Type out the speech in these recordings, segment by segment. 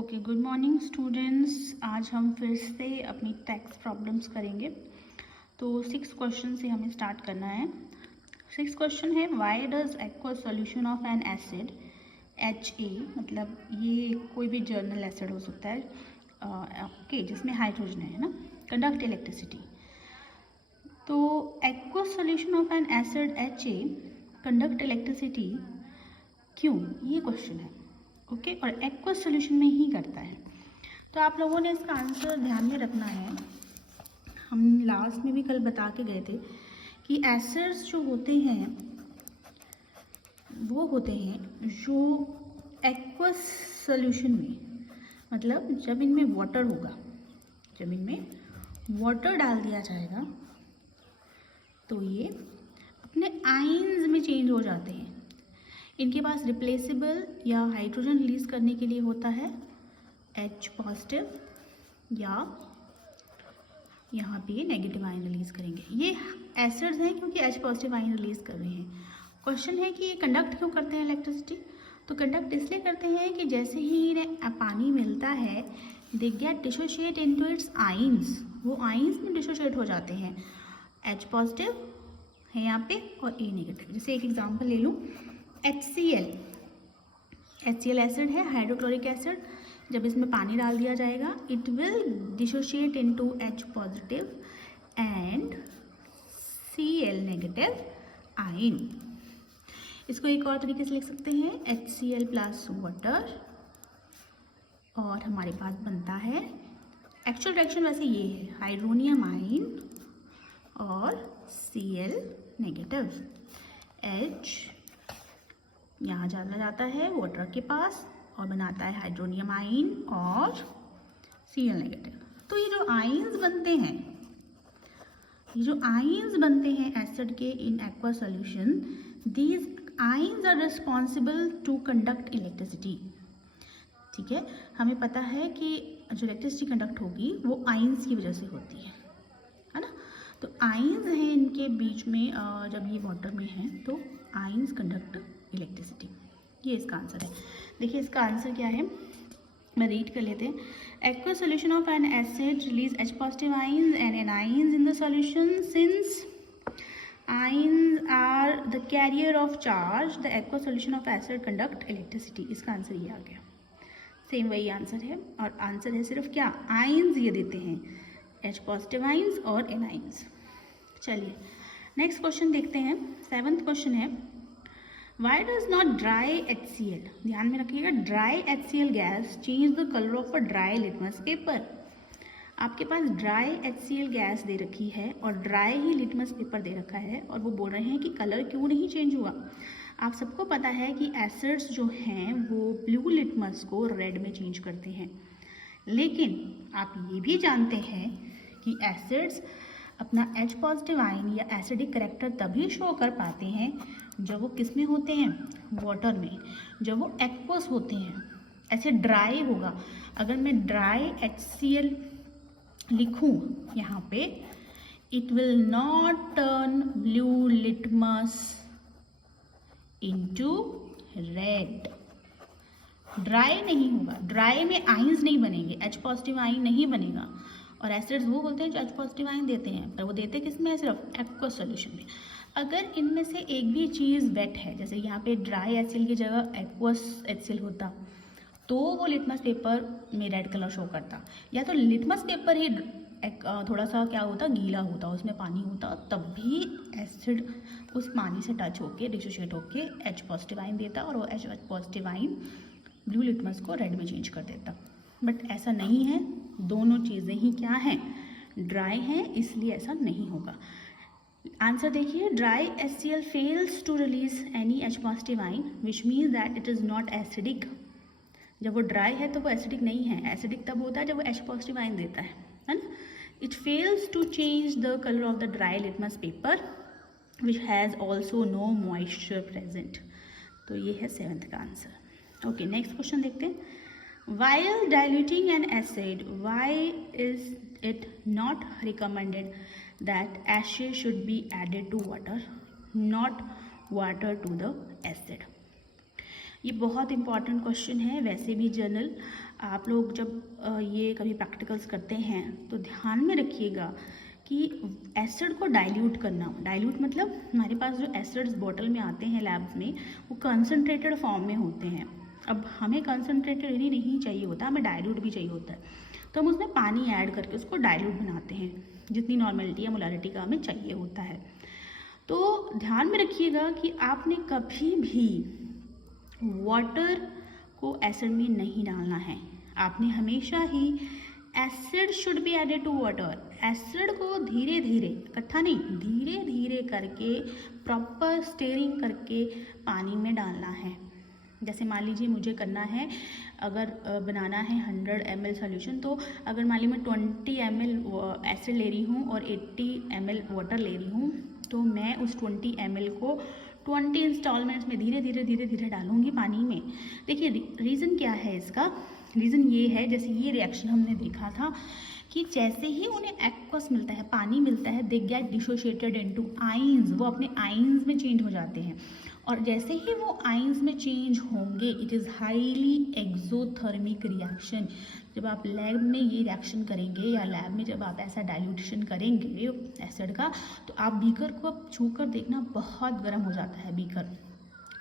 Okay, good morning students. आज हम फिर से अपनी टेक्स्ट प्रॉब्लम्स करेंगे। तो 6 क्वेश्चन से हमें स्टार्ट करना है। 6 क्वेश्चन है, why does aqua solution of an acid HA, मतलब ये कोई भी जर्नल एसिड हो सकता है ओके जिसमें हाइड्रोजन है ना, कंडक्ट इलेक्ट्रिसिटी। तो aqua solution of an acid HA conduct electricity क्यों, ये क्वेश्चन है। ओके और एक्वस सॉल्यूशन में ही करता है। तो आप लोगों ने इसका आंसर ध्यान में रखना है। हम लास्ट में भी कल बता के गए थे कि एसिड्स जो होते हैं वो होते हैं जो एक्वस सॉल्यूशन में, मतलब जब इनमें वाटर होगा, जब इनमें वाटर डाल दिया जाएगा तो ये अपने आयंस में चेंज हो जाते हैं। इनके पास रिप्लेसेबल या हाइड्रोजन रिलीज करने के लिए होता है H पॉजिटिव, या यहाँ पे नेगेटिव आयन रिलीज करेंगे। ये एसिड्स हैं क्योंकि H पॉजिटिव आयन रिलीज कर रहे हैं। क्वेश्चन है कि ये कंडक्ट क्यों करते हैं इलेक्ट्रिसिटी। तो कंडक्ट इसलिए करते हैं कि जैसे ही इन्हें पानी मिलता है they get dissociate into its ions, वो आयंस में डिसोशिएट हो जाते हैं। H पॉजिटिव है यहाँ पे और A नेगेटिव। जैसे एक एग्जांपल ले लूँ, HCl एसिड है, हाइड्रोक्लोरिक एसिड। जब इसमें पानी डाल दिया जाएगा it will dissociate into H positive and Cl negative ion. इसको एक और तरीके से लिख सकते हैं HCl प्लस वाटर, और हमारे पास बनता है, एक्चुअल रिएक्शन वैसे ये है, हाइड्रोनियम आयन और Cl नेगेटिव। H यहाँ डाला जाता है वाटर के पास और बनाता है हाइड्रोनियम आयन और Cl नेगेटिव। तो ये जो आयंस बनते हैं एसिड के in aqua solution, these ions are responsible to conduct electricity. ठीक है, हमें पता है कि जो इलेक्ट्रिसिटी कंडक्ट होगी वो आयंस की वजह से होती है ना। तो आयंस हैं इनके बीच में, जब ये वाटर में है तो आयंस कंडक्ट इलेक्ट्रिसिटी। ये इसका आंसर है। देखिए इसका आंसर क्या है, मैं रीड कर लेते हैं। Aqua solution of an acid release H positive ions and anions in the solution since ions are the carrier of charge the aqua solution of acid conduct electricity. इसका आंसर ये आ गया। सेम वही answer है, और answer है सिर्फ क्या, आयंस ये देते हैं, H पॉजिटिव आयंस और एनायंस। चलिए नेक्स्ट क्वेश्चन देखते हैं। 7th क्वेश्चन है, why does not dry HCl, ध्यान में रखिएगा, dry HCl gas change the colour of a dry litmus paper. आपके पास ड्राई HCl गैस दे रखी है और ड्राई ही लिटमस पेपर दे रखा है, और वो बोल रहे हैं कि कलर क्यों नहीं चेंज हुआ। आप सबको पता है कि एसिड्स जो हैं वो ब्लू लिटमस को रेड में चेंज करते हैं, लेकिन आप ये भी जानते हैं कि एसिड्स अपना H पॉजिटिव आयन या एसिडिक करैक्टर तभी शो कर पाते हैं जब वो किस में होते हैं, वाटर में, जब वो एक्वस होते हैं। ऐसे ड्राई होगा, अगर मैं ड्राई HCl लिखूं यहाँ पे, it will not turn blue litmus into red. Dry नहीं होगा, ड्राई में आयंस नहीं बनेंगे, H पॉजिटिव आयन नहीं बनेगा। और एसिड्स वो बोलते हैं जो H पॉजिटिव आयन देते हैं, पर वो देते किस में है, सिर्फ एक्वस सॉल्यूशन में। अगर इनमें से एक भी चीज़ वेट है, जैसे यहाँ पे ड्राई HCl की जगह एक्वस HCl होता, तो वो लिटमस पेपर में रेड कलर शो करता, या तो लिटमस पेपर ही थोड़ा सा क्या होता, गीला होता, उसमें पानी होता, तब भी एसिड उस पानी से टच होके डिसोशिएट होके H पॉजिटिव आयन देता, और वो H positive ion blue litmus को रेड में चेंज कर देता। बट ऐसा नहीं है, दोनों चीज़ें ही क्या हैं, ड्राई हैं, इसलिए ऐसा नहीं होगा। आंसर देखिए, dry HCl fails to release any H positive ion which means that it is not acidic. जब वो ड्राई है तो वो एसिडिक नहीं है, एसिडिक तब होता है जब वो H पॉजिटिव आयन देता है ना। It fails to change the colour of the dry litmus paper which has also no moisture present. तो ये है 7th का आंसर। ओके नेक्स्ट क्वेश्चन देखते हैं। While diluting an acid, why is it not recommended that acid should be added to water, not water to the acid? ये बहुत important question है। वैसे भी जर्नल आप लोग जब ये कभी प्रैक्टिकल्स करते हैं तो ध्यान में रखिएगा कि एसिड को डाइल्यूट करना। डाइल्यूट मतलब हमारे पास जो एसिड्स बॉटल में आते हैं लैब्स में वो कंसनट्रेटेड फॉर्म में होते हैं। अब हमें कंसनट्रेटेड ही नहीं चाहिए होता, हमें डाइल्यूट भी चाहिए होता है, तो हम उसमें पानी ऐड करके उसको डाइल्यूट बनाते हैं जितनी नॉर्मेलिटी या मोलारिटी का हमें चाहिए होता है। तो ध्यान में रखिएगा कि आपने कभी भी वाटर को एसिड में नहीं डालना है। आपने हमेशा ही acid should be added to water. Acid को धीरे धीरे, इकट्ठा नहीं, धीरे धीरे करके प्रॉपर स्टेरिंग करके पानी में डालना है। जैसे मान लीजिए मुझे करना है, अगर बनाना है 100 ml सोल्यूशन, तो अगर मान लीजिए मैं 20 ml एसिड ले रही हूँ और 80 ml वाटर ले रही हूँ, तो मैं उस 20 ml को 20 इंस्टॉलमेंट्स में धीरे धीरे धीरे धीरे डालूंगी पानी में। देखिए रीज़न क्या है इसका। रीज़न ये है, जैसे ये रिएक्शन हमने देखा था कि जैसे ही उन्हें एक्वस मिलता है, पानी मिलता है, they get dissociated into ions, वो अपने आइंस में चेंज हो जाते हैं। और जैसे ही वो आइंस में चेंज होंगे, it is highly exothermic reaction. जब आप लैब में ये रिएक्शन करेंगे या लैब में जब आप ऐसा डाइल्यूशन करेंगे एसिड का, तो आप बीकर को छू कर देखना, बहुत गर्म हो जाता है बीकर।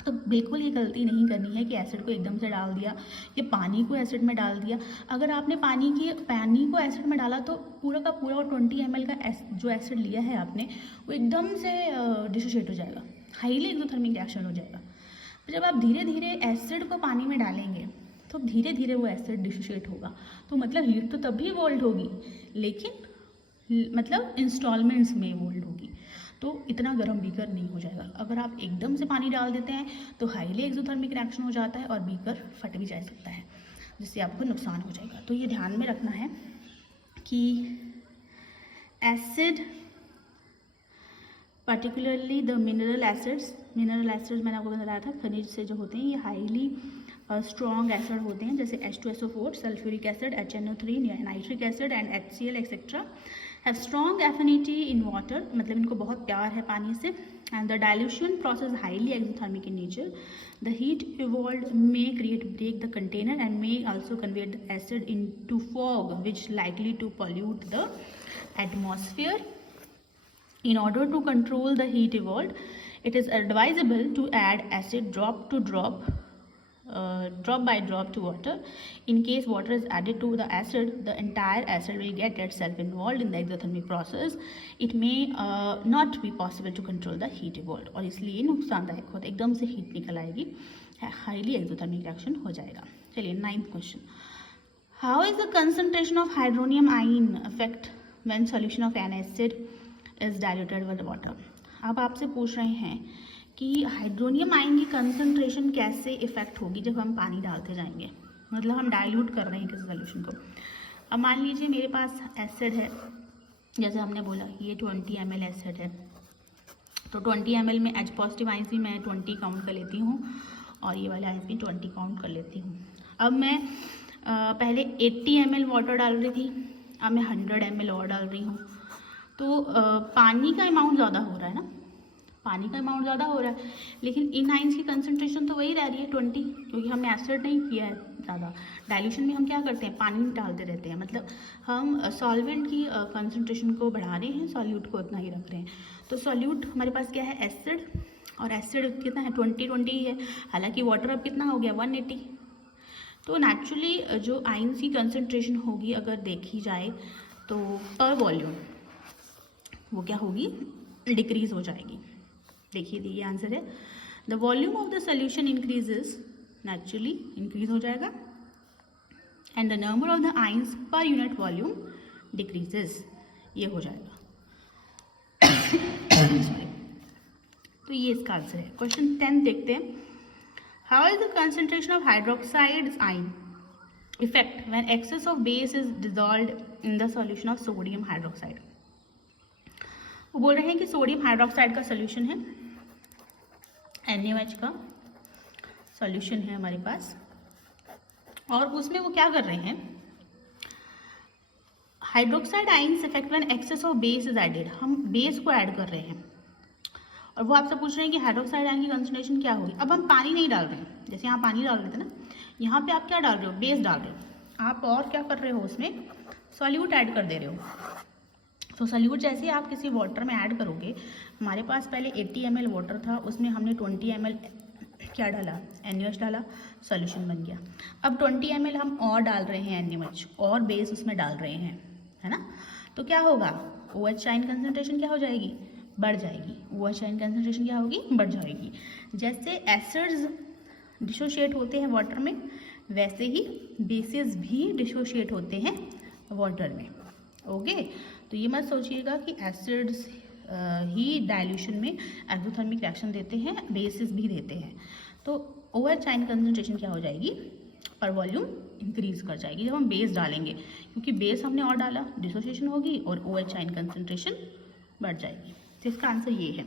तो बिल्कुल ये गलती नहीं करनी है कि एसिड को एकदम से डाल दिया या पानी को एसिड में डाल दिया। अगर आपने पानी को एसिड में डाला तो पूरा का पूरा 20 ml का जो एसिड लिया है आपने, वो एकदम से डिसोशिएट हो जाएगा, हाईली एक्सोथर्मिक रिएक्शन हो जाएगा। जब आप धीरे धीरे एसिड को पानी में डालेंगे तो धीरे धीरे वो एसिड डिसोशिएट होगा। तो मतलब हीट तो तभी इवॉल्व होगी, लेकिन मतलब इंस्टॉलमेंट्स में इवॉल्व होगी। तो इतना गर्म बीकर नहीं हो जाएगा। अगर आप एकदम से पानी डाल देते हैं तो हाईली एक्सोथर्मिक रिएक्शन हो जाता है और बीकर फट भी जा सकता है, जिससे आपको नुकसान हो जाएगा। तो ये ध्यान में रखना है कि acid, particularly the mineral acids मैंने आपको बताया था, खनिज से जो होते हैं, ये हाईली स्ट्रॉन्ग एसिड होते हैं, जैसे H2SO4, sulphuric acid, HNO3, nitric acid and HCl etcetera have strong affinity in water, मतलब इनको बहुत प्यार है पानी से। And the dilution process highly exothermic in nature. The heat evolved may break the container and may also convert the acid into fog which likely to pollute the atmosphere. In order to control the heat evolved, it is advisable to add acid drop by drop to water. In case water is added to the acid, the entire acid will get itself involved in the exothermic process. It may not be possible to control the heat evolved. और इसलिए नुकसानदायक होता है, एकदम से heat निकल आएगी, highly exothermic reaction हो जाएगा। चलिए 9th question, how is the concentration of hydronium ion affect when solution of an acid is diluted with water. अब आपसे पूछ रहे हैं कि हाइड्रोनियम आयन की कंसंट्रेशन कैसे इफेक्ट होगी जब हम पानी डालते जाएंगे, मतलब हम डाइल्यूट कर रहे हैं किसी सोल्यूशन को। अब मान लीजिए मेरे पास एसिड है, जैसे हमने बोला ये 20 ml एसिड है, तो 20 ml में H पॉजिटिव आयंस भी मैं 20 काउंट कर लेती हूँ और ये वाले आयंस भी 20 काउंट कर लेती हूँ। अब मैं पहले 80 ml वाटर डाल रही थी, अब मैं 100 ml और डाल रही हूँ, तो पानी का अमाउंट ज़्यादा हो रहा है ना, पानी का अमाउंट ज़्यादा हो रहा है, लेकिन इन आइंस की कंसंट्रेशन तो वही रह रही है 20, क्योंकि हमने एसिड नहीं किया है ज़्यादा। डाइल्यूशन में हम क्या करते हैं, पानी डालते रहते हैं, मतलब हम सॉल्वेंट की कंसंट्रेशन को बढ़ा रहे हैं, सॉल्यूट को उतना ही रख रहे हैं। तो सॉल्यूट हमारे पास क्या है, एसिड, और एसिड कितना है 20 ही है, हालांकि वाटर अब कितना हो गया 180। तो नेचुरली जो आइंस की कंसंट्रेशन होगी अगर देखी जाए तो पर वॉल्यूम वो क्या होगी, डिक्रीज हो जाएगी। देखिए ये आंसर है, the volume of the solution increases, naturally increase हो जाएगा, and the number of the ions per unit volume decreases, ये हो जाएगा। तो ये इसका आंसर है। क्वेश्चन 10 देखते हैं, how is the concentration of hydroxide ion effect when excess of base is dissolved in the solution of sodium hydroxide. वो बोल रहे हैं कि सोडियम हाइड्रोक्साइड का सोल्यूशन है, NaOH का सोल्यूशन है हमारे पास, और उसमें वो क्या कर रहे हैं, hydroxide ions effect when excess of base is added, हम बेस को ऐड कर रहे हैं, और वो आपसे पूछ रहे हैं कि हाइड्रोक्साइड आयन की कंसंट्रेशन क्या होगी। अब हम पानी नहीं डाल रहे हैं, जैसे यहाँ पानी डाल रहे थे ना, यहाँ पे आप क्या डाल रहे हो, बेस डाल रहे हो। आप और क्या कर रहे हो, उसमें सॉल्यूट ऐड कर दे रहे हो। तो सॉल्यूट जैसे ही आप किसी वाटर में ऐड करोगे, हमारे पास पहले 80 ml वाटर था, उसमें हमने 20 ml क्या डाला, NaOH डाला, सॉल्यूशन बन गया। अब 20 ml हम और डाल रहे हैं NaOH, और बेस उसमें डाल रहे हैं, है ना। तो क्या होगा, OH आयन कंसंट्रेशन क्या हो जाएगी, बढ़ जाएगी। OH आयन कंसंट्रेशन क्या होगी, बढ़ जाएगी। जैसे एसिड्स डिसोशिएट होते हैं वाटर में, वैसे ही बेसिस भी डिसोशिएट होते हैं वाटर में। ओके, तो ये मत सोचिएगा कि एसिड्स ही डाइल्यूशन में एक्सोथर्मिक रिएक्शन देते हैं, बेसिस भी देते हैं। तो OH आयन कंसंट्रेशन क्या हो जाएगी, पर वॉल्यूम इंक्रीज कर जाएगी जब हम बेस डालेंगे, क्योंकि बेस हमने और डाला, डिसोसिएशन होगी और OH आयन कंसंट्रेशन बढ़ जाएगी। तो इसका आंसर ये है।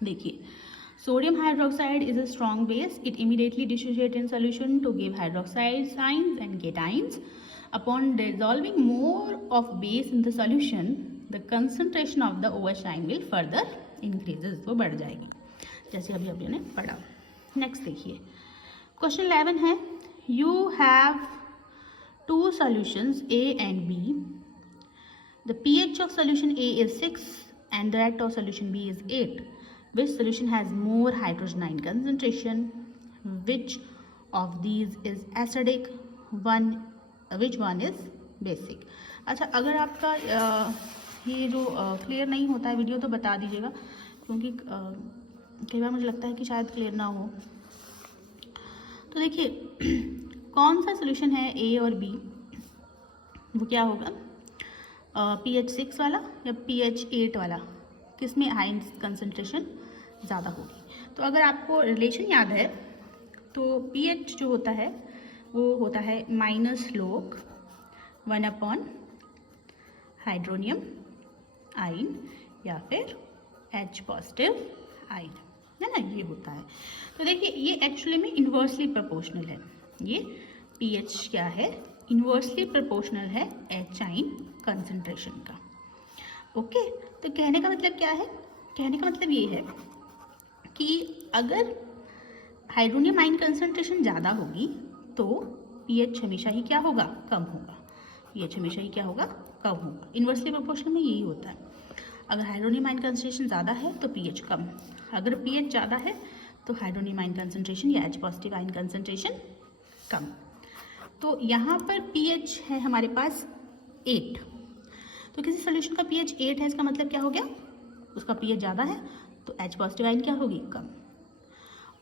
देखिए, sodium hydroxide is a strong base, it immediately dissociate in solution to give hydroxide ions and cations. Upon dissolving more of base in the solution, the concentration of the OH ion will further increases, वो बढ़ जाएगी, जैसे अभी अभी ने पढ़ा। Next देखिए, question 11 है, you have two solutions A and B. The pH of solution A is 6 and that of solution B is 8. Which solution has more hydrogen ion concentration? Which of these is acidic? Which one is basic? अच्छा, अगर आपका ये जो clear नहीं होता है video तो बता दीजिएगा, क्योंकि कई बार मुझे लगता है कि शायद क्लियर ना हो। तो देखिए, कौन सा सोल्यूशन है A और B, वो क्या होगा, pH 6 वाला या pH 8 वाला, किस में आयन कंसंट्रेशन ज़्यादा होगी। तो अगर आपको रिलेशन याद है तो pH जो होता है वो होता है -log 1/, हाइड्रोनियम आयन या फिर H पॉजिटिव आयन, है ना, ये होता है। तो देखिए, ये एक्चुअली में इन्वर्सली प्रोपोर्शनल है। ये pH क्या है, इन्वर्सली प्रोपोर्शनल है H आयन कंसंट्रेशन का। ओके, तो कहने का मतलब क्या है, कहने का मतलब ये है कि अगर हाइड्रोनियम आयन कंसंट्रेशन ज़्यादा होगी तो pH हमेशा ही क्या होगा, कम होगा। pH हमेशा ही क्या होगा, कम होगा। इन्वर्सली प्रोपोर्शनल में यही होता है। अगर हाइड्रोनियम आयन कंसंट्रेशन ज़्यादा है तो pH कम, अगर pH ज़्यादा है तो हाइड्रोनियम आयन कंसंट्रेशन या H पॉजिटिव आयन कंसंट्रेशन कम। तो यहाँ पर pH है हमारे पास 8, तो किसी सोल्यूशन का pH 8 है, इसका मतलब क्या हो गया, उसका pH ज़्यादा है तो H पॉजिटिव आयन क्या होगी, कम।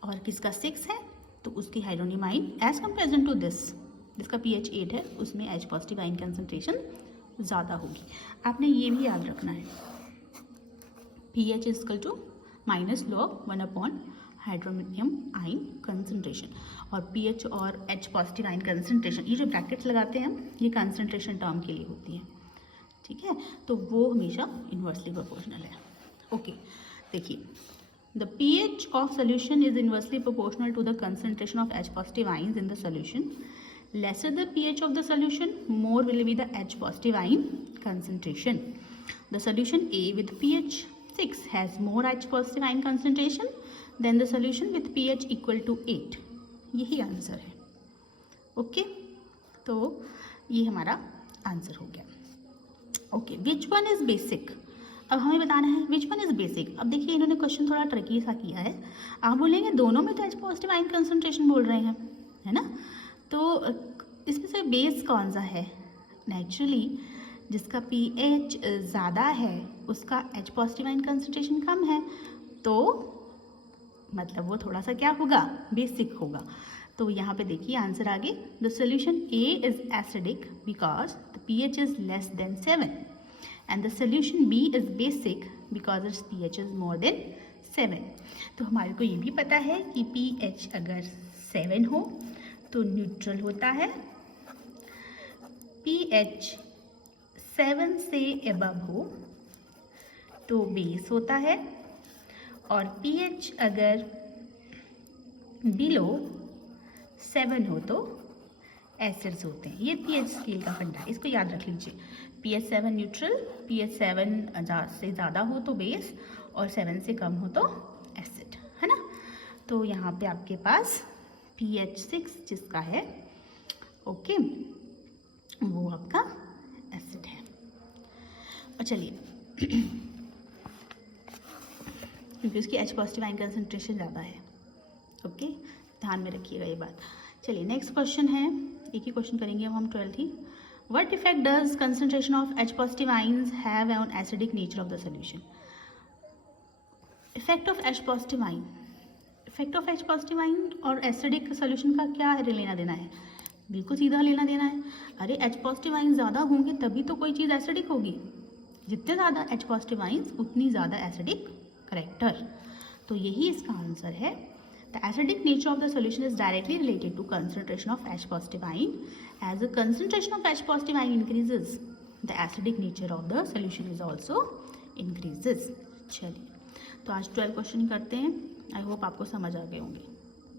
और किसका 6 है तो उसकी hydronium ion as comparison to this, जिसका pH 8 है, उसमें H पॉजिटिव आयन कंसंट्रेशन ज़्यादा होगी। आपने ये भी याद रखना है, pH is equal to -log 1/, hydronium ion concentration, और pH और H पॉजिटिव आयन कंसंट्रेशन, ये जो ब्रैकेट्स लगाते हैं हम, ये कंसंट्रेशन टर्म के लिए होती है, ठीक है। तो वो हमेशा इन्वर्सली प्रोपोर्शनल है। ओके, देखिए, the pH of solution is inversely proportional to the concentration of H positive ions in the solution. Lesser the pH of the solution, more will be the H positive ion concentration. The solution A with pH 6 has more H positive ion concentration than the solution with pH equal to 8. यही answer है। Okay, तो ये हमारा answer हो गया। Okay, which one is basic, अब हमें बताना है विच वन इज बेसिक। अब देखिए, इन्होंने क्वेश्चन थोड़ा ट्रिकी सा किया है। आप बोलेंगे दोनों में तो H पॉजिटिव आयन कंसंट्रेशन बोल रहे हैं, है ना, तो इसमें से बेस कौन सा है। नेचुरली जिसका pH ज़्यादा है उसका H पॉजिटिव आयन कंसंट्रेशन कम है, तो मतलब वो थोड़ा सा क्या होगा, बेसिक होगा। तो यहाँ पे देखिए आंसर आगे, the solution A is acidic because the pH is less than 7 and the solution B is basic because its pH is more than 7। तो हमारे को ये भी पता है कि pH अगर 7 हो तो न्यूट्रल होता है, pH 7 से अबव हो तो बेस होता है, और pH अगर बिलो 7 हो तो एसिड्स होते हैं। ये pH स्केल का फंडा है, इसको याद रख लीजिए। pH 7 न्यूट्रल, pH 7 से ज़्यादा हो तो बेस, और 7 से कम हो तो एसिड, है ना। तो यहाँ पे आपके पास pH 6 जिसका है, ओके, वो आपका एसिड है। और चलिए क्योंकि उसकी H पॉजिटिव आयन कंसंट्रेशन ज़्यादा है, ओके, ध्यान में रखिएगा ये बात। चलिए नेक्स्ट क्वेश्चन है, एक ही क्वेश्चन करेंगे अब हम 12th he. What effect does concentration of H positive ions have on acidic nature of the solution. Effect of H positive ion, effect of H positive ion और एसिडिक सोल्यूशन का क्या है लेना देना है, बिल्कुल सीधा लेना देना है। अरे H पॉजिटिव आयन ज़्यादा होंगे तभी तो कोई चीज़ एसिडिक होगी, जितने ज़्यादा H पॉजिटिव आयन्स उतनी ज़्यादा एसिडिक करेक्टर। तो यही इसका आंसर है। The acidic nature of the solution is directly related to concentration of H positive ion. As the concentration of H positive ion increases the acidic nature of the solution is also increases. चलिए तो आज 12 question करते हैं। I hope आपको समझ आ गए होंगे।